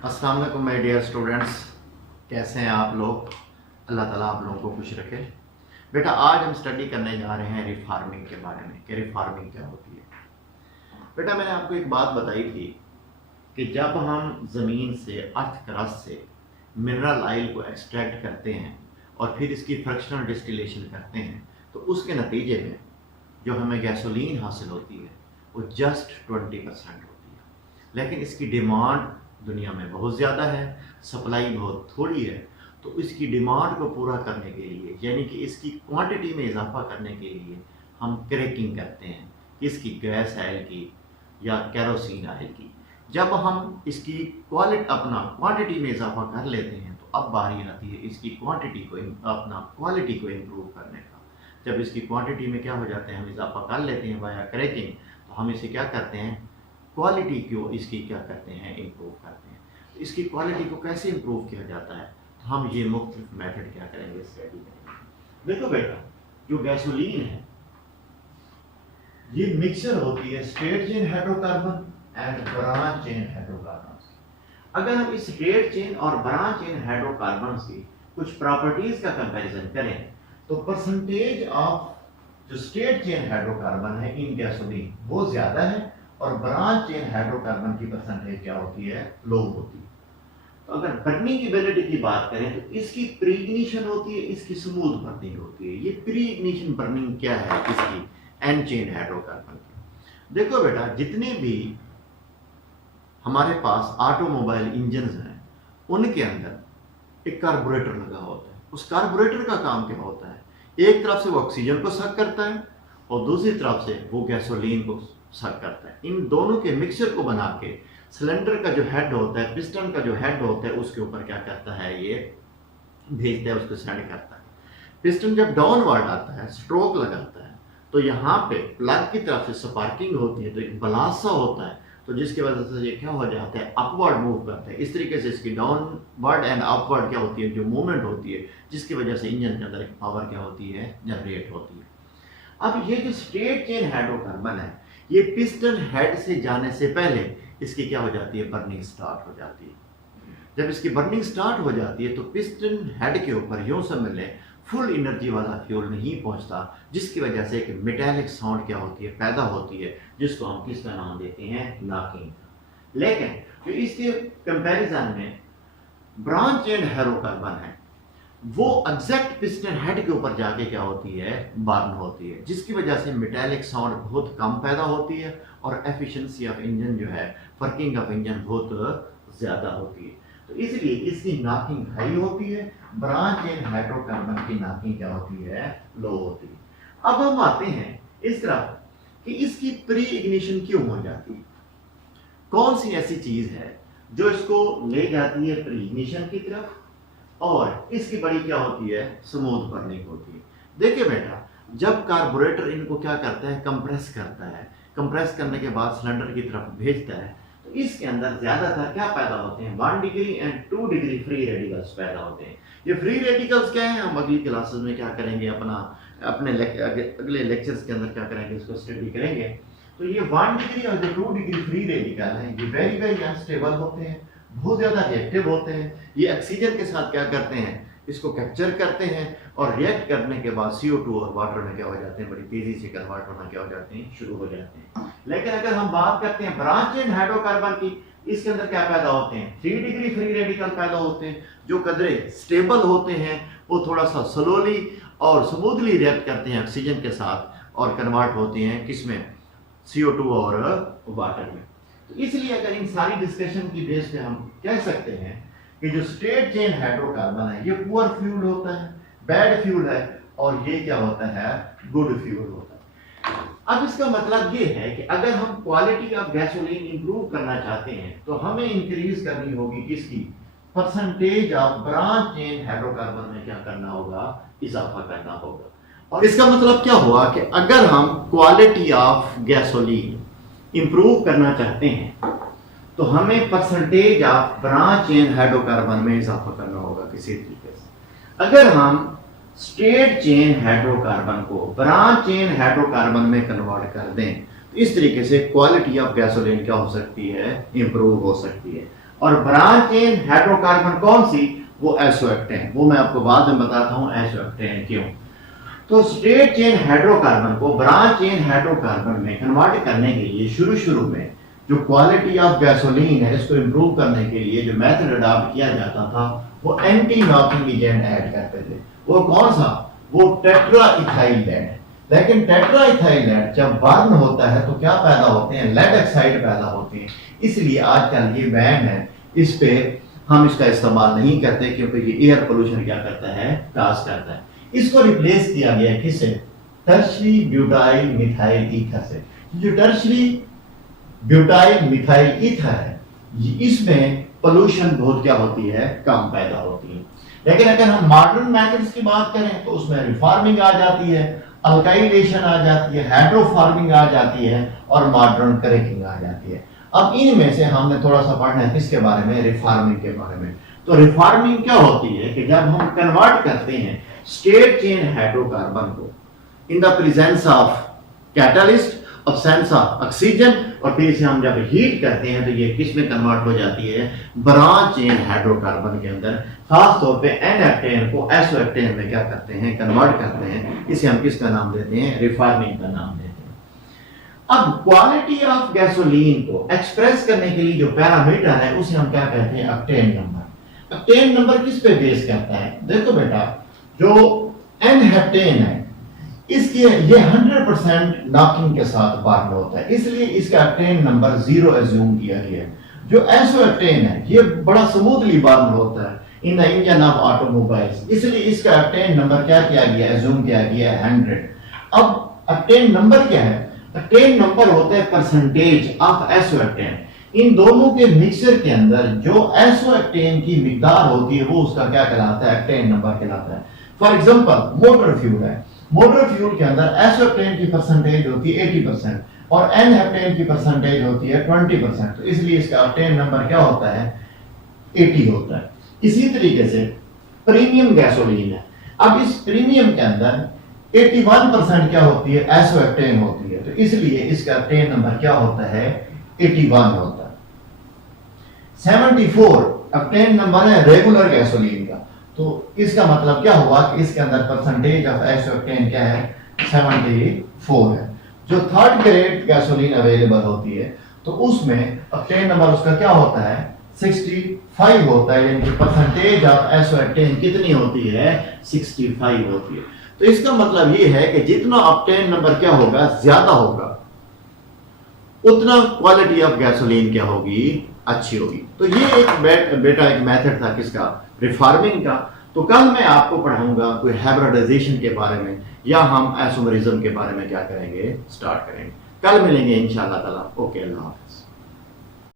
अस्सलाम वालेकुम my dear students, कैसे हैं आप लोग। अल्लाह ताला आप लोगों को खुश रखे। बेटा आज हम स्टडी करने जा रहे हैं रिफार्मिंग के बारे में कि रिफार्मिंग क्या होती है। बेटा मैंने आपको एक बात बताई थी कि जब हम ज़मीन से अर्थ क्रस्ट से मिनरल ऑयल को एक्सट्रैक्ट करते हैं और फिर इसकी फ्रैक्शनल डिस्टिलेशन करते हैं तो उसके नतीजे में जो हमें गैसोलीन हासिल होती है वो जस्ट 20% होती है। लेकिन इसकी डिमांड दुनिया में बहुत ज़्यादा है, सप्लाई बहुत थोड़ी है। तो इसकी डिमांड को पूरा करने के लिए यानी कि इसकी क्वांटिटी में इजाफा करने के लिए हम क्रैकिंग करते हैं इसकी गैस ऑयल की या केरोसिन ऑयल की। जब हम इसकी क्वांटिटी में इजाफा कर लेते हैं तो अब बारी आती है इसकी क्वांटिटी को क्वालिटी को इम्प्रूव करने का। जब इसकी क्वांटिटी में क्या हो जाते हैं हम इजाफा कर लेते हैं वाया क्रैकिंग, तो हम इसे क्या करते हैं क्वालिटी को इसकी क्या करते हैं इम्प्रूव करते हैं। इसकी क्वालिटी को कैसे इम्प्रूव किया जाता है तो हम ये मुख्तलिफ मेथड क्या करेंगे स्टडी करेंगे। देखो बेटा जो गैसोलीन है ये मिक्सचर होती है straight chain hydrocarbon and branch chain hydrocarbon. अगर हम इस स्ट्रेट चेन और ब्रांच चेन हाइड्रोकार्बन की कुछ प्रॉपर्टीज का कंपैरिजन करें तो परसेंटेज ऑफ जो स्ट्रेट चेन हाइड्रोकार्बन है इन गैसोलीन वो ज्यादा है और ब्रांच चेन हाइड्रोकार्बन की परसेंटेज क्या होती है लो होती है। तो अगर बर्निंग एबिलिटी की बात करें तो इसकी प्री इग्निशन होती है, इसकी स्मूथ बर्निंग होती है। ये प्री इग्निशन बर्निंग क्या है इसकी एन चेन हाइड्रोकार्बन की। देखो बेटा जितने भी हमारे पास ऑटोमोबाइल इंजन हैं उनके अंदर एक कार्बोरेटर लगा होता है। उस कार्बोरेटर का काम क्या होता है, एक तरफ से वो ऑक्सीजन को सक करता है और दूसरी तरफ से वो गैसोलीन को सक करता है। इन दोनों के मिक्सचर को बना के सिलेंडर का जो हेड होता है, पिस्टन का जो हेड होता है उसके ऊपर क्या करता है ये भेजता है, उसको सेंड करता है। पिस्टन जब डाउनवर्ड आता है स्ट्रोक लगाता है तो यहाँ पे प्लग की तरफ से स्पार्किंग होती है तो एक ब्लास्ट सा होता है तो जिसकी वजह से ये क्या हो जाता है अपवर्ड मूव करता है। इस तरीके से इसकी डाउनवर्ड एंड अपवर्ड क्या होती है जो मूवमेंट होती है जिसकी वजह से इंजन के अंदर पावर क्या होती है जनरेट होती है। अब ये जो स्ट्रेट चेन हाइड्रोकार्बन है ये पिस्टन हेड से जाने से पहले इसकी क्या हो जाती है बर्निंग स्टार्ट हो जाती है। जब इसकी बर्निंग स्टार्ट हो जाती है तो पिस्टन हेड के ऊपर यूं समझ लें फुल एनर्जी वाला फ्यूल नहीं पहुंचता जिसकी वजह से एक मेटालिक साउंड क्या होती है पैदा होती है जिसको हम किसका नाम देते हैं नॉकिंग। लेकिन जो इसके कंपैरिजन में ब्रांच चेन हाइड्रोकार्बन है वो एग्जैक्ट पिस्टन हेड के ऊपर जाके क्या होती है बर्न होती है जिसकी वजह से मेटालिक साउंड बहुत कम पैदा होती है और एफिशिएंसी ऑफ इंजन जो है वर्किंग ऑफ इंजन बहुत ज़्यादा होती है। तो इसलिए इसकी नॉकिंग हाई होती है, ब्रांच चेन हाइड्रोकार्बन की नॉकिंग क्या होती है लो होती है। अब हम आते हैं इस तरफ कि इसकी प्री इग्निशन क्यों हो जाती है, कौन सी ऐसी चीज है जो इसको ले जाती है प्री इग्निशन की तरफ और इसकी बड़ी क्या होती है स्मूथ बर्निंग होती है। देखिए बेटा जब कार्बोरेटर इनको क्या करता है कंप्रेस करता है, कंप्रेस करने के बाद सिलेंडर की तरफ भेजता है तो इसके अंदर ज्यादातर क्या पैदा होते हैं 1 degree and 2 degree free radicals पैदा होते हैं। ये फ्री रेडिकल्स क्या है हम अगली क्लासेस में क्या करेंगे अपने अगले लेक्चर्स के अंदर क्या करेंगे इसको स्टडी करेंगे। तो ये 1 डिग्री और जो 2 डिग्री फ्री रेडिकल है ये वेरी वेरी अनस्टेबल होते हैं, बहुत ज़्यादा रिएक्टिव होते हैं। ये ऑक्सीजन के साथ क्या करते हैं इसको कैप्चर करते हैं और रिएक्ट करने के बाद CO2 और वाटर में क्या हो जाते हैं बड़ी तेजी से कन्वर्ट होना क्या हो जाते हैं शुरू हो जाते हैं। लेकिन अगर हम बात करते हैं ब्रांच चेन हाइड्रोकार्बन की इसके अंदर क्या पैदा होते हैं 3 डिग्री फ्री रेडिकल पैदा होते हैं जो कदरे स्टेबल होते हैं वो थोड़ा सा स्लोली और स्मूथली रिएक्ट करते हैं ऑक्सीजन के साथ और कन्वर्ट होते हैं किसमें CO2 और वाटर में। तो इसलिए अगर इन सारी डिस्कशन की बेस पे हम कह सकते हैं कि जो स्ट्रेट चेन हाइड्रोकार्बन है ये पुअर फ्यूल होता है, बैड फ्यूल है और ये क्या होता है गुड फ्यूल होता है। अब इसका मतलब ये है कि अगर हम क्वालिटी ऑफ गैसोलीन इंप्रूव करना चाहते हैं तो हमें इंक्रीज करनी होगी किसकी percentage of branch chain hydrocarbon में क्या करना होगा इजाफा करना होगा। और इसका मतलब क्या हुआ कि अगर हम क्वालिटी ऑफ गैसोलीन इंप्रूव करना चाहते हैं तो हमें percentage of branch chain hydrocarbon में इजाफा करना होगा किसी तरीके से। अगर हम स्ट्रेट चेन हाइड्रोकार्बन को ब्रांच चेन हाइड्रोकार्बन में कन्वर्ट कर दें तो इस तरीके से क्वालिटी ऑफ गैसोलीन क्या हो सकती है इंप्रूव हो सकती है। और ब्रांच चेन हाइड्रोकार्बन कौन सी, वो एसोएक्टेन। वो मैं आपको बाद में बताता हूं एसोएक्टेन क्यों। तो स्ट्रेट चेन हाइड्रोकार्बन को ब्रांच चेन हाइड्रोकार्बन में कन्वर्ट करने के लिए शुरू में जो क्वालिटी ऑफ गैसोलीन है इसको इंप्रूव करने के लिए जो मेथड अडॉप्ट किया जाता था वो एंटी नॉकिंग एजेंट ऐड करते थे। वो कौन सा, वो टेट्राइथाइल लेड। लेकिन टेट्राइथाइल लेड जब बर्न होता है तो क्या पैदा होते हैं, लेड ऑक्साइड पैदा होते हैं। इसलिए आजकल ये बैन है, इस पे हम इसका इस्तेमाल नहीं करते क्योंकि ये एयर पोल्यूशन क्या करता है, काज करता है। इसको रिप्लेस किया गया किससे, टर्शरी ब्यूटाइल मिथाइल ईथर से। जो टर्शरी ब्यूटाइल मिथाइल ईथर है इसमें पोल्यूशन बहुत क्या होती है, कम पैदा होती है। लेकिन अगर हम मॉडर्न मेथड्स की बात करें तो उसमें रिफॉर्मिंग आ जाती है, अल्काइलेशन आ जाती है, हाइड्रोफॉर्मिंग आ जाती है और मॉडर्न क्रैकिंग आ जाती है। अब इनमें से हमने थोड़ा सा पढ़ना है किसके बारे में, रिफॉर्मिंग के बारे में। तो रिफॉर्मिंग क्या होती है कि जब हम कन्वर्ट करते हैं स्ट्रेट चेन हाइड्रोकार्बन को in the presence of catalyst, absence of oxygen, और फिर इसे हम जब हीट करते हैं तो ये किस में कन्वर्ट हो जाती है, ब्रांच चेन हाइड्रोकार्बन के अंदर। खास तौर पे एन-हेप्टेन को एसोहेप्टेन में क्या करते हैं, कन्वर्ट करते हैं। इसे हम किसका नाम देते हैं, रिफॉर्मिंग का नाम देते हैं। अब क्वालिटी ऑफ गैसोलीन को एक्सप्रेस करने के लिए जो पैरामीटर है उसे हम क्या कहते हैं, ऑक्टेन नंबर। ऑक्टेन नंबर किस पे बेस करता है, देखो बेटा जो एन-हेप्टेन है इसके ये 100% नॉकिंग के साथ बर्न होता है, इसलिए इसका ऑक्टेन नंबर 0 एज्यूम किया गया है। जो एसोहेप्टेन है ये बड़ा स्मूथली बर्न होता है in the engine of automobiles, इसलिए इसका ऑक्टेन नंबर क्या किया गया, एज्यूम किया गया है 100। अब ऑक्टेन नंबर क्या है, ऑक्टेन नंबर होता है परसेंटेज ऑफ एसोहेप्टेन। इन दोनों के मिक्सचर के अंदर जो एसोहेप्टेन की मिकदार होती है वो उसका क्या कहलाता है, ऑक्टेन नंबर कहलाता है। फॉर एग्जांपल मोटर फ्यूल है, मोटर फ्यूल के अंदर एसोहेप्टेन की परसेंटेज होती है 80% और एन-हेप्टेन की परसेंटेज होती है 20%, तो इसलिए इसका ऑक्टेन नंबर क्या होता है, 80 होता है। इसी तरीके से प्रीमियम गैसोलीन है, अब इस प्रीमियम के अंदर 81% क्या होती है, एसोहेप्टेन होती है, तो इसलिए इसका ऑक्टेन नंबर क्या होता है, 81 होता है। 74 ऑक्टेन नंबर है रेगुलर गैसोलीन का, तो इसका मतलब क्या हुआ कि इसके अंदर परसेंटेज ऑफ एसोहेप्टेन क्या है, 74 है। जो थर्ड ग्रेड गैसोलीन अवेलेबल होती है तो उसमें ऑक्टेन नंबर उसका क्या होता है, 65 होता है, यानी कि परसेंटेज ऑफ एसोहेप्टेन कितनी होती है, 65 होती है। तो इसका मतलब ये है कि जितना ऑक्टेन नंबर क्या होगा, ज्यादा होगा, उतना क्वालिटी ऑफ गैसोलीन क्या होगी, अच्छी होगी। तो ये एक बेटा एक मेथड था किसका, रिफॉर्मिंग का। तो कल मैं आपको पढ़ाऊंगा कोई हाइब्रिडाइजेशन के बारे में या हम आइसोमरिज्म के बारे में क्या करेंगे, स्टार्ट करेंगे। कल मिलेंगे इंशाअल्लाह ताला। ओके, अल्लाह हाफ़िज़।